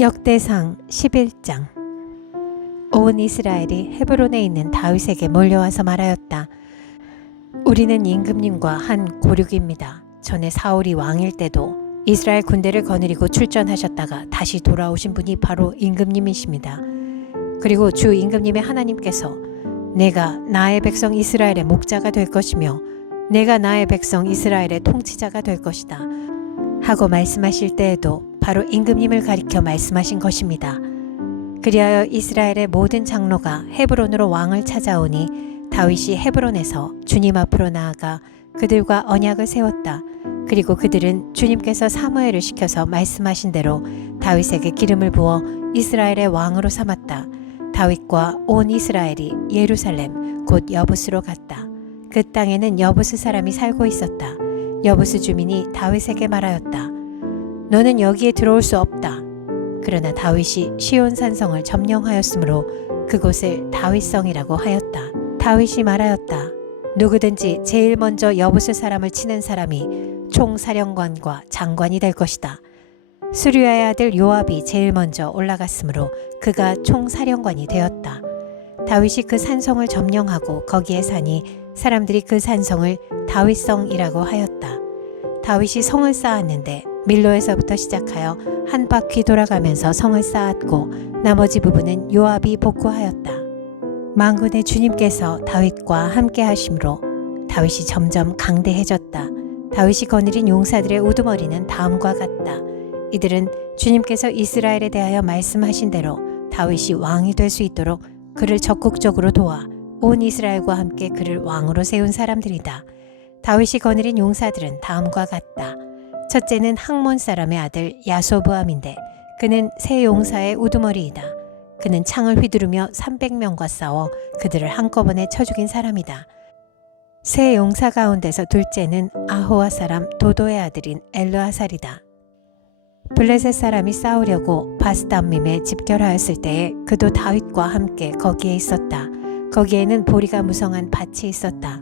역대상 11장. 온 이스라엘이 헤브론에 있는 다윗에게 몰려와서 말하였다. 우리는 임금님과 한 고륙입니다. 전에 사울이 왕일 때도 이스라엘 군대를 거느리고 출전하셨다가 다시 돌아오신 분이 바로 임금님이십니다. 그리고 주 임금님의 하나님께서 내가 나의 백성 이스라엘의 목자가 될 것이며 내가 나의 백성 이스라엘의 통치자가 될 것이다 하고 말씀하실 때에도 바로 임금님을 가리켜 말씀하신 것입니다. 그리하여 이스라엘의 모든 장로가 헤브론으로 왕을 찾아오니 다윗이 헤브론에서 주님 앞으로 나아가 그들과 언약을 세웠다. 그리고 그들은 주님께서 사무엘을 시켜서 말씀하신 대로 다윗에게 기름을 부어 이스라엘의 왕으로 삼았다. 다윗과 온 이스라엘이 예루살렘 곧 여부스로 갔다. 그 땅에는 여부스 사람이 살고 있었다. 여부스 주민이 다윗에게 말하였다. 너는 여기에 들어올 수 없다. 그러나 다윗이 시온 산성을 점령하였으므로 그곳을 다윗성이라고 하였다. 다윗이 말하였다. 누구든지 제일 먼저 여부스 사람을 치는 사람이 총사령관과 장관이 될 것이다. 수류야의 아들 요압이 제일 먼저 올라갔으므로 그가 총사령관이 되었다. 다윗이 그 산성을 점령하고 거기에 사니 사람들이 그 산성을 다윗성이라고 하였다. 다윗이 성을 쌓았는데 밀로에서부터 시작하여 한 바퀴 돌아가면서 성을 쌓았고 나머지 부분은 요압이 복구하였다. 만군의 주님께서 다윗과 함께 하심으로 다윗이 점점 강대해졌다. 다윗이 거느린 용사들의 우두머리는 다음과 같다. 이들은 주님께서 이스라엘에 대하여 말씀하신 대로 다윗이 왕이 될 수 있도록 그를 적극적으로 도와 온 이스라엘과 함께 그를 왕으로 세운 사람들이다. 다윗이 거느린 용사들은 다음과 같다. 첫째는 학몬 사람의 아들 야소브암인데 그는 세 용사의 우두머리이다. 그는 창을 휘두르며 300명과 싸워 그들을 한꺼번에 쳐 죽인 사람이다. 세 용사 가운데서 둘째는 아호와 사람 도도의 아들인 엘르아살이다. 블레셋 사람이 싸우려고 바스담밈에 집결하였을 때에 그도 다윗과 함께 거기에 있었다. 거기에는 보리가 무성한 밭이 있었다.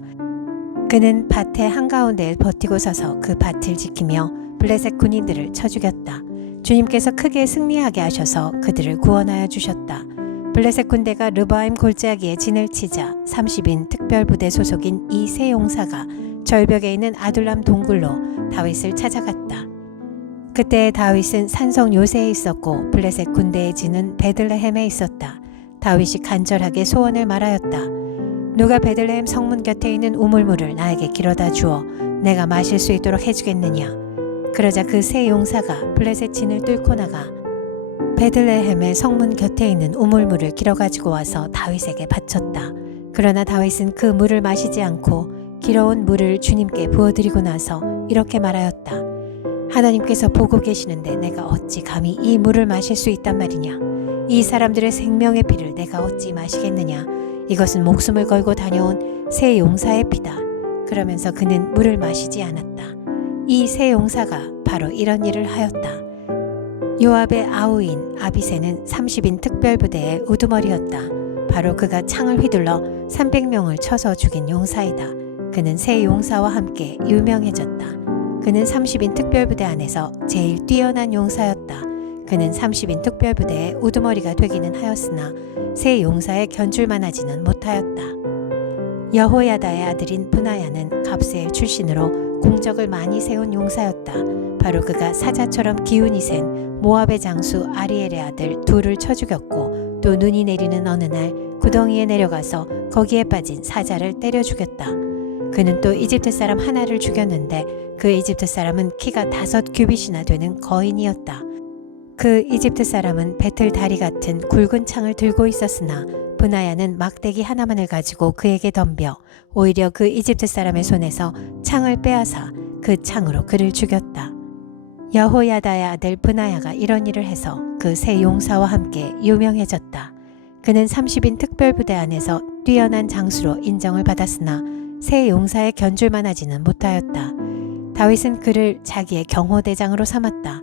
그는 밭의 한가운데에 버티고 서서 그 밭을 지키며 블레셋 군인들을 쳐 죽였다. 주님께서 크게 승리하게 하셔서 그들을 구원하여 주셨다. 블레셋 군대가 르바임 골짜기에 진을 치자 30인 특별부대 소속인 이 세 용사가 절벽에 있는 아둘람 동굴로 다윗을 찾아갔다. 그때 다윗은 산성 요새에 있었고 블레셋 군대의 진은 베들레헴에 있었다. 다윗이 간절하게 소원을 말하였다. 누가 베들레헴 성문 곁에 있는 우물물을 나에게 길어다 주어 내가 마실 수 있도록 해주겠느냐. 그러자 그 세 용사가 블레셋 진을 뚫고 나가 베들레헴의 성문 곁에 있는 우물물을 길어가지고 와서 다윗에게 바쳤다. 그러나 다윗은 그 물을 마시지 않고 길어온 물을 주님께 부어드리고 나서 이렇게 말하였다. 하나님께서 보고 계시는데 내가 어찌 감히 이 물을 마실 수 있단 말이냐. 이 사람들의 생명의 피를 내가 어찌 마시겠느냐. 이것은 목숨을 걸고 다녀온 세 용사의 피다. 그러면서 그는 물을 마시지 않았다. 이 세 용사가 바로 이런 일을 하였다. 요압의 아우인 아비새는 30인 특별부대의 우두머리였다. 바로 그가 창을 휘둘러 300명을 쳐서 죽인 용사이다. 그는 세 용사와 함께 유명해졌다. 그는 30인 특별부대 안에서 제일 뛰어난 용사였다. 그는 30인 특별부대의 우두머리가 되기는 하였으나 세 용사에 견줄만 하지는 못하였다. 여호야다의 아들인 브나야는 갑세엘 출신으로 공적을 많이 세운 용사였다. 바로 그가 사자처럼 기운이 센 모압의 장수 아리엘의 아들 둘을 쳐 죽였고 또 눈이 내리는 어느 날 구덩이에 내려가서 거기에 빠진 사자를 때려 죽였다. 그는 또 이집트 사람 하나를 죽였는데 그 이집트 사람은 키가 5규빗이나 되는 거인이었다. 그 이집트 사람은 배틀 다리 같은 굵은 창을 들고 있었으나 브나야는 막대기 하나만을 가지고 그에게 덤벼 오히려 그 이집트 사람의 손에서 창을 빼앗아 그 창으로 그를 죽였다. 여호야다의 아들 브나야가 이런 일을 해서 그 세 용사와 함께 유명해졌다. 그는 30인 특별부대 안에서 뛰어난 장수로 인정을 받았으나 세 용사의 견줄만 하지는 못하였다. 다윗은 그를 자기의 경호대장으로 삼았다.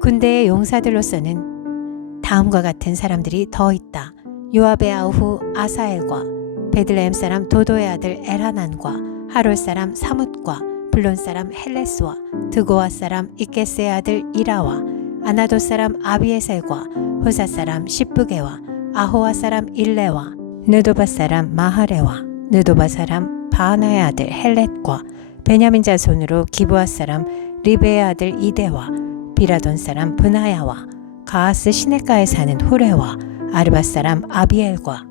군대의 용사들로서는 다음과 같은 사람들이 더 있다. 요압의 아우 아사엘과 베들레헴 사람 도도의 아들 엘하난과 하롤 사람 사뭇과 블론 사람 헬레스와 드고아 사람 이게스의 아들 이라와 아나돗 사람 아비에셀과 호사 사람 시브게와 아호와 사람 일레와 느도바 사람 마하레와 느도바 사람 바하나의 아들 헬렛과 베냐민 자손으로 기브아 사람 리베의 아들 이데와 비라돈 사람 브나야와 가하스 시내가에 사는 후레와 아르바 사람 아비엘과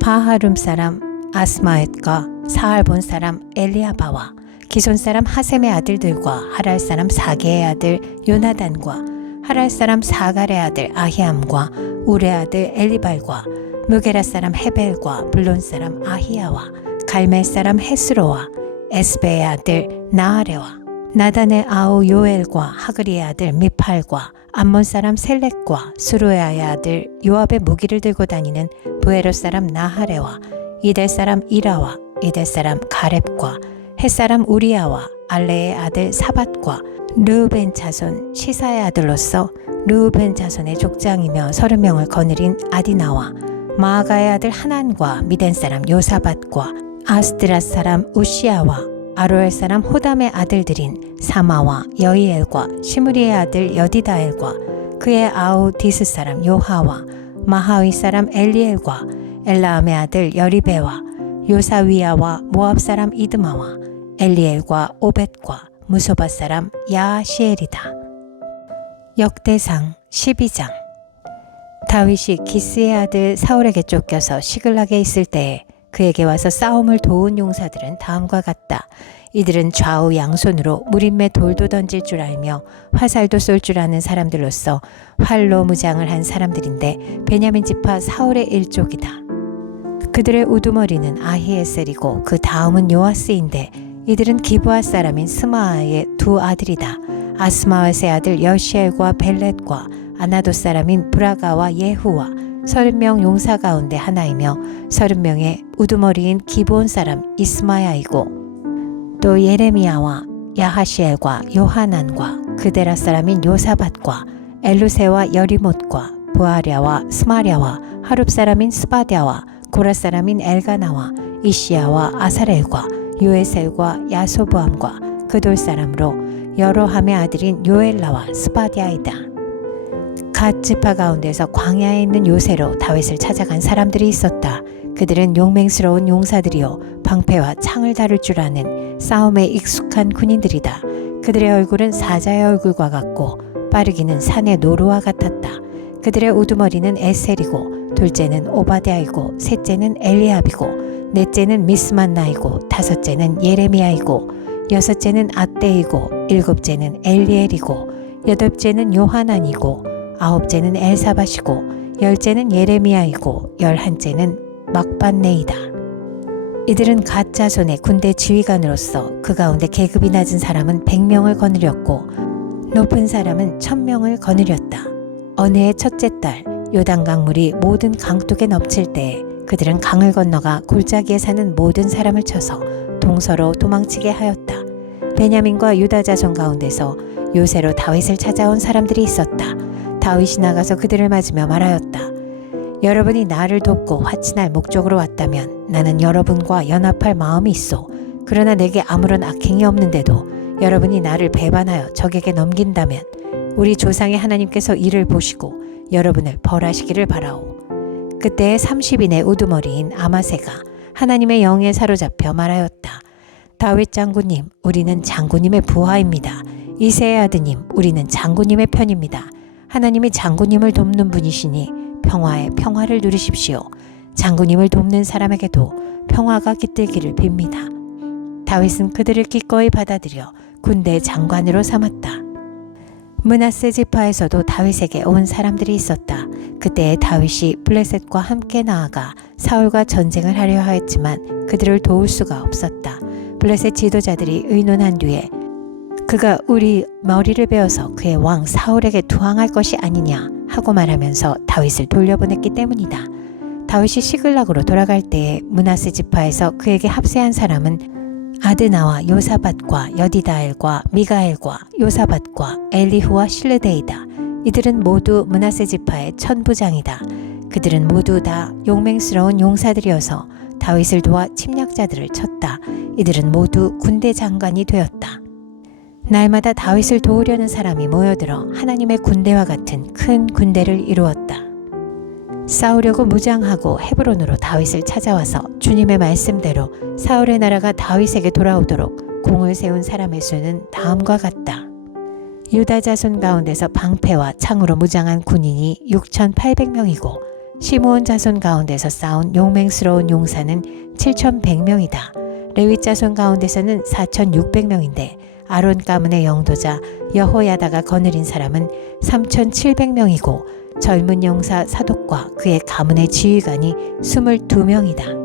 바하룸 사람 아스마웻과 사알본 사람 엘리아바와 기손 사람 하셈의 아들들과 하랄 사람 사게의 아들 요나단과 하랄 사람 사갈의 아들 아히암과 우레 아들 엘리발과 무게라 사람 헤벨과 블론 사람 아히야와 갈멜 사람 헤스로와 에스베의 아들 나아레와 나단의 아우 요엘과 하그리의 아들 미팔과 암몬 사람 셀렉과 수루야의 아들 요압의 무기를 들고 다니는 부에롯 사람 나하레와 이델 사람 이라와 이델 사람 가렙과 헷 사람 우리야와 알레의 아들 사밧과 르우벤 자손 시사의 아들로서 르우벤 자손의 족장이며 30명을 거느린 아디나와 마아가의 아들 하난과 미덴 사람 요사밧과 아스드랏 사람 우시야와 아로엘 사람 호담의 아들들인 사마와 여이엘과 시므리의 아들 여디다엘과 그의 아우 디스 사람 요하와 마하위 사람 엘리엘과 엘라암의 아들 여리베와 요사위야와 모압 사람 이드마와 엘리엘과 오벳과 무소바 사람 야시엘이다. 역대상 12장. 다윗이 기스의 아들 사울에게 쫓겨서 시글락에 있을 때에 그에게 와서 싸움을 도운 용사들은 다음과 같다. 이들은 좌우 양손으로 무림매 돌도 던질 줄 알며 화살도 쏠 줄 아는 사람들로서 활로 무장을 한 사람들인데 베냐민 지파 사울의 일족이다. 그들의 우두머리는 아히에셀이고 그 다음은 요아스인데 이들은 기브아 사람인 스마아의 두 아들이다. 아스마웻의 아들 여시엘과 벨렛과 아나돗 사람인 브라가와 예후와 30명 용사 가운데 하나이며 30명의 우두머리인 기브온 사람 이스마야이고 또 예레미야와 야하시엘과 요하난과 그데라 사람인 요사밧과 엘루세와 여리못과 부아랴와 스마랴와 하룹 사람인 스바랴와 고라 사람인 엘가나와 이시야와 아사렐과 요에셀과 야소부암과 그돌 사람으로 여로함의 아들인 요엘라와 스바디아이다. 갓 지파 가운데서 광야에 있는 요새로 다윗을 찾아간 사람들이 있었다. 그들은 용맹스러운 용사들이요 방패와 창을 다룰 줄 아는 싸움에 익숙한 군인들이다. 그들의 얼굴은 사자의 얼굴과 같고 빠르기는 산의 노루와 같았다. 그들의 우두머리는 에셀이고 둘째는 오바댜이고 셋째는 엘리압이고 넷째는 미스만나이고 다섯째는 예레미야이고 여섯째는 아떼이고 일곱째는 엘리엘이고 여덟째는 요하난이고 아홉째는 엘사밧이고 열째는 예레미야이고 열한째는 막반네이다. 이들은 갓 자손의 군대 지휘관으로서 그 가운데 계급이 낮은 사람은 100명을 거느렸고 높은 사람은 1000명을 거느렸다. 어느 해 첫째 달 요단강물이 모든 강둑에 넘칠 때에 그들은 강을 건너가 골짜기에 사는 모든 사람을 쳐서 동서로 도망치게 하였다. 베냐민과 유다 자손 가운데서 요새로 다윗을 찾아온 사람들이 있었다. 다윗이 나가서 그들을 맞으며 말하였다. 여러분이 나를 돕고 화친할 목적으로 왔다면 나는 여러분과 연합할 마음이 있어. 그러나 내게 아무런 악행이 없는데도 여러분이 나를 배반하여 적에게 넘긴다면 우리 조상의 하나님께서 이를 보시고 여러분을 벌하시기를 바라오. 그때 30인의 우두머리인 아마세가 하나님의 영에 사로잡혀 말하였다. 다윗 장군님, 우리는 장군님의 부하입니다. 이새의 아드님, 우리는 장군님의 편입니다. 하나님이 장군님을 돕는 분이시니 평화에 평화를 누리십시오. 장군님을 돕는 사람에게도 평화가 깃들기를 빕니다. 다윗은 그들을 기꺼이 받아들여 군대 장관으로 삼았다. 므낫세 지파에서도 다윗에게 온 사람들이 있었다. 그때 다윗이 블레셋과 함께 나아가 사울과 전쟁을 하려 하였지만 그들을 도울 수가 없었다. 블레셋 지도자들이 의논한 뒤에 그가 우리 머리를 베어서 그의 왕 사울에게 투항할 것이 아니냐 하고 말하면서 다윗을 돌려보냈기 때문이다. 다윗이 시글락으로 돌아갈 때에 므낫세 지파에서 그에게 합세한 사람은 아드나와 요사밧과 여디다엘과 미가엘과 요사밧과 엘리후와 실르데이다. 이들은 모두 므낫세 지파의 천부장이다. 그들은 모두 다 용맹스러운 용사들이어서 다윗을 도와 침략자들을 쳤다. 이들은 모두 군대 장관이 되었다. 날마다 다윗을 도우려는 사람이 모여들어 하나님의 군대와 같은 큰 군대를 이루었다. 싸우려고 무장하고 헤브론으로 다윗을 찾아와서 주님의 말씀대로 사울의 나라가 다윗에게 돌아오도록 공을 세운 사람의 수는 다음과 같다. 유다 자손 가운데서 방패와 창으로 무장한 군인이 6,800명이고 시므온 자손 가운데서 싸운 용맹스러운 용사는 7,100명이다. 레위 자손 가운데서는 4,600명인데 아론 가문의 영도자 여호야다가 거느린 사람은 3,700명이고 젊은 용사 사독과 그의 가문의 지휘관이 22명이다.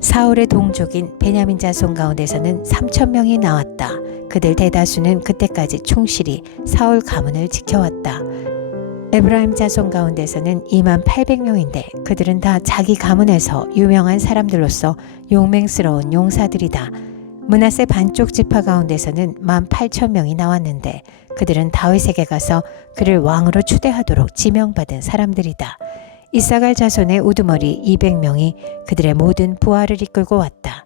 사울의 동족인 베냐민 자손 가운데서는 3,000명이 나왔다. 그들 대다수는 그때까지 충실히 사울 가문을 지켜왔다. 에브라임 자손 가운데서는 28,000명인데 그들은 다 자기 가문에서 유명한 사람들로서 용맹스러운 용사들이다. 므낫세 반쪽 지파 가운데서는 18,000명이 나왔는데 그들은 다윗에게 가서 그를 왕으로 추대하도록 지명받은 사람들이다. 이사갈 자손의 우두머리 200명이 그들의 모든 부하를 이끌고 왔다.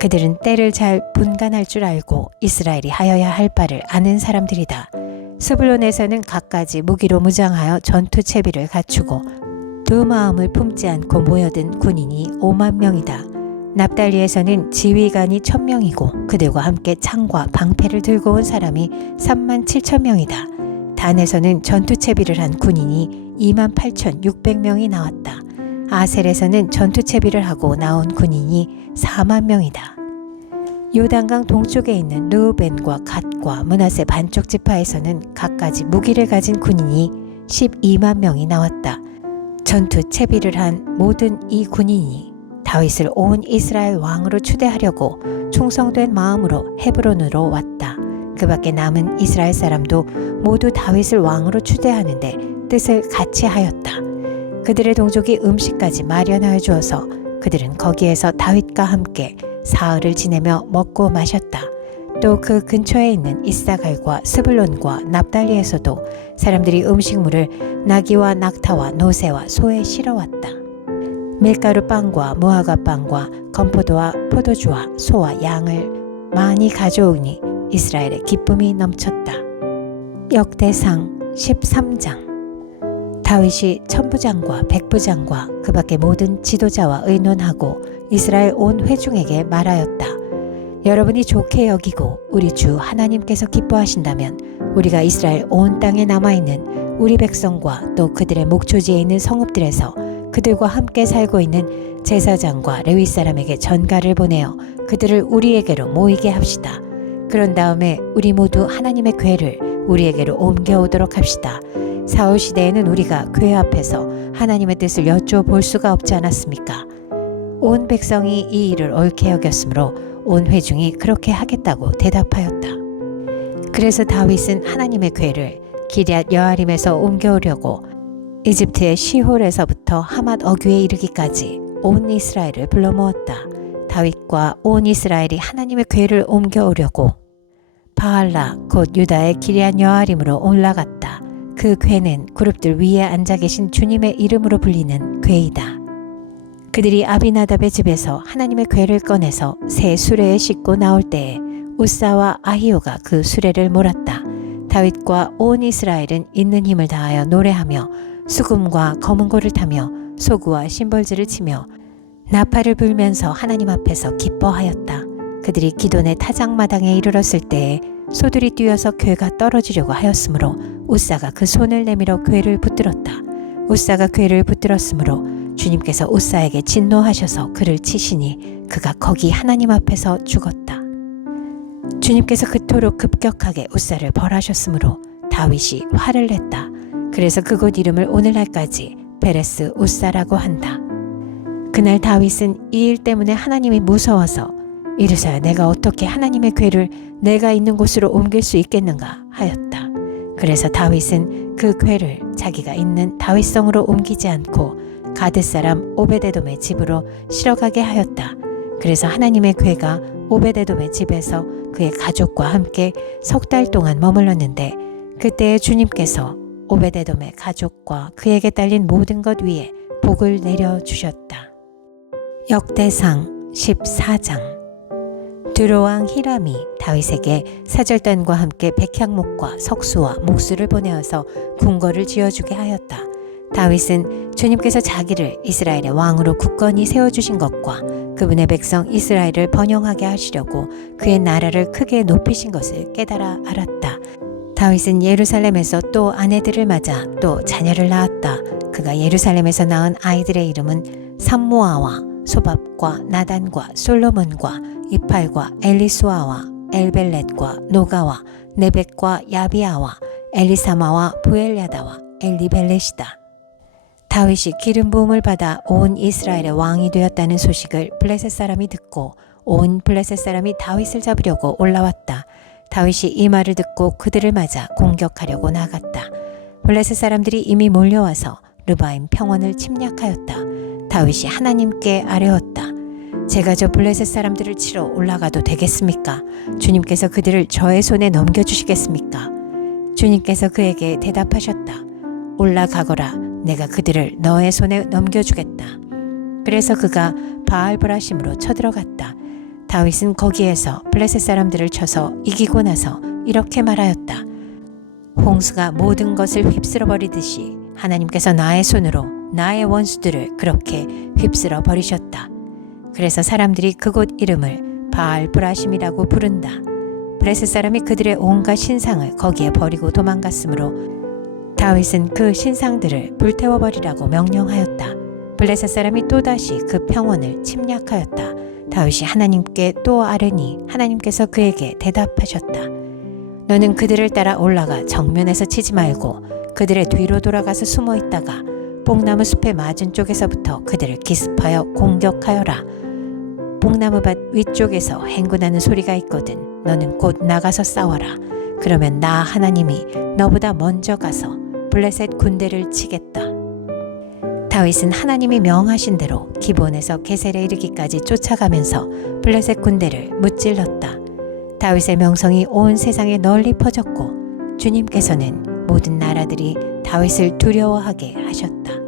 그들은 때를 잘 분간할 줄 알고 이스라엘이 하여야 할 바를 아는 사람들이다. 스불론에서는 갖가지 무기로 무장하여 전투 채비를 갖추고 두 마음을 품지 않고 모여든 군인이 5만 명이다. 납달리에서는 지휘관이 1,000명이고 그들과 함께 창과 방패를 들고 온 사람이 37,000명이다. 단에서는 전투 채비를 한 군인이 28,600명이 나왔다. 아셀에서는 전투 채비를 하고 나온 군인이 4만 명이다. 요단강 동쪽에 있는 르우벤과 갓과 므낫세 반쪽 지파에서는 갖가지 무기를 가진 군인이 12만 명이 나왔다. 전투 채비를 한 모든 이 군인이 다윗을 온 이스라엘 왕으로 추대하려고 충성된 마음으로 헤브론으로 왔다. 그 밖에 남은 이스라엘 사람도 모두 다윗을 왕으로 추대하는데 뜻을 같이 하였다. 그들의 동족이 음식까지 마련하여 주어서 그들은 거기에서 다윗과 함께 사흘을 지내며 먹고 마셨다. 또 그 근처에 있는 이사갈과 스불론과 납달리에서도 사람들이 음식물을 나귀와 낙타와 노새와 소에 실어왔다. 밀가루 빵과 무화과 빵과 건포도와 포도주와 소와 양을 많이 가져오니 이스라엘의 기쁨이 넘쳤다. 역대상 13장. 다윗이 천부장과 백부장과 그 밖의 모든 지도자와 의논하고 이스라엘 온 회중에게 말하였다. 여러분이 좋게 여기고 우리 주 하나님께서 기뻐하신다면 우리가 이스라엘 온 땅에 남아있는 우리 백성과 또 그들의 목초지에 있는 성읍들에서 그들과 함께 살고 있는 제사장과 레위 사람에게 전가를 보내어 그들을 우리에게로 모이게 합시다. 그런 다음에 우리 모두 하나님의 궤를 우리에게로 옮겨오도록 합시다. 사울 시대에는 우리가 궤 앞에서 하나님의 뜻을 여쭤볼 수가 없지 않았습니까? 온 백성이 이 일을 옳게 여겼으므로 온 회중이 그렇게 하겠다고 대답하였다. 그래서 다윗은 하나님의 궤를 기럇 여아림에서 옮겨오려고 이집트의 시홀에서부터 하맛 어귀에 이르기까지 온 이스라엘을 불러 모았다. 다윗과 온 이스라엘이 하나님의 궤를 옮겨오려고 바알라 곧 유다의 기럇 여아림으로 올라갔다. 그 궤는 그룹들 위에 앉아 계신 주님의 이름으로 불리는 궤이다. 그들이 아비나답의 집에서 하나님의 궤를 꺼내서 새 수레에 싣고 나올 때에 우사와 아히오가 그 수레를 몰았다. 다윗과 온 이스라엘은 있는 힘을 다하여 노래하며 수금과 검은고를 타며 소구와 심벌즈를 치며 나팔을 불면서 하나님 앞에서 기뻐하였다. 그들이 기돈의 타작마당에 이르렀을 때에 소들이 뛰어서 궤가 떨어지려고 하였으므로 우사가 그 손을 내밀어 궤를 붙들었다. 우사가 궤를 붙들었으므로 주님께서 우사에게 진노하셔서 그를 치시니 그가 거기 하나님 앞에서 죽었다. 주님께서 그토록 급격하게 우사를 벌하셨으므로 다윗이 화를 냈다. 그래서 그곳 이름을 오늘날까지 베레스 우사라고 한다. 그날 다윗은 이 일 때문에 하나님이 무서워서 이르사야 내가 어떻게 하나님의 궤를 내가 있는 곳으로 옮길 수 있겠는가 하였다. 그래서 다윗은 그 궤를 자기가 있는 다윗성으로 옮기지 않고 가드 사람 오베데돔의 집으로 실어가게 하였다. 그래서 하나님의 궤가 오베데돔의 집에서 그의 가족과 함께 3달 동안 머물렀는데 그때에 주님께서 오베데돔의 가족과 그에게 딸린 모든 것 위에 복을 내려주셨다. 역대상 14장. 두로왕 히람이 다윗에게 사절단과 함께 백향목과 석수와 목수를 보내어서 궁궐을 지어주게 하였다. 다윗은 주님께서 자기를 이스라엘의 왕으로 굳건히 세워주신 것과 그분의 백성 이스라엘을 번영하게 하시려고 그의 나라를 크게 높이신 것을 깨달아 알았다. 다윗은 예루살렘에서 또 아내들을 맞아 또 자녀를 낳았다. 그가 예루살렘에서 낳은 아이들의 이름은 삼모아와 소밥과 나단과 솔로몬과 이팔과 엘리수아와 엘벨렛과 노가와 네벡과 야비아와 엘리사마와 부엘야다와 엘리벨렛이다. 다윗이 기름 부음을 받아 온 이스라엘의 왕이 되었다는 소식을 블레셋 사람이 듣고 온 블레셋 사람이 다윗을 잡으려고 올라왔다. 다윗이 이 말을 듣고 그들을 맞아 공격하려고 나갔다. 블레셋 사람들이 이미 몰려와서 르바임 평원을 침략하였다. 다윗이 하나님께 아뢰었다. 제가 저 블레셋 사람들을 치러 올라가도 되겠습니까? 주님께서 그들을 저의 손에 넘겨주시겠습니까? 주님께서 그에게 대답하셨다. 올라가거라. 내가 그들을 너의 손에 넘겨주겠다. 그래서 그가 바알브라심으로 쳐들어갔다. 다윗은 거기에서 블레셋 사람들을 쳐서 이기고 나서 이렇게 말하였다. 홍수가 모든 것을 휩쓸어 버리듯이 하나님께서 나의 손으로 나의 원수들을 그렇게 휩쓸어 버리셨다. 그래서 사람들이 그곳 이름을 바알브라심이라고 부른다. 블레셋 사람이 그들의 온갖 신상을 거기에 버리고 도망갔으므로 다윗은 그 신상들을 불태워버리라고 명령하였다. 블레셋 사람이 또다시 그 평원을 침략하였다. 다윗이 하나님께 또 아뢰니 하나님께서 그에게 대답하셨다. 너는 그들을 따라 올라가 정면에서 치지 말고 그들의 뒤로 돌아가서 숨어 있다가 뽕나무 숲의 맞은 쪽에서부터 그들을 기습하여 공격하여라. 뽕나무밭 위쪽에서 행군하는 소리가 있거든 너는 곧 나가서 싸워라. 그러면 나 하나님이 너보다 먼저 가서 블레셋 군대를 치겠다. 다윗은 하나님이 명하신 대로 기본에서 게셀에 이르기까지 쫓아가면서 블레셋 군대를 무찔렀다. 다윗의 명성이 온 세상에 널리 퍼졌고 주님께서는 모든 나라들이 다윗을 두려워하게 하셨다.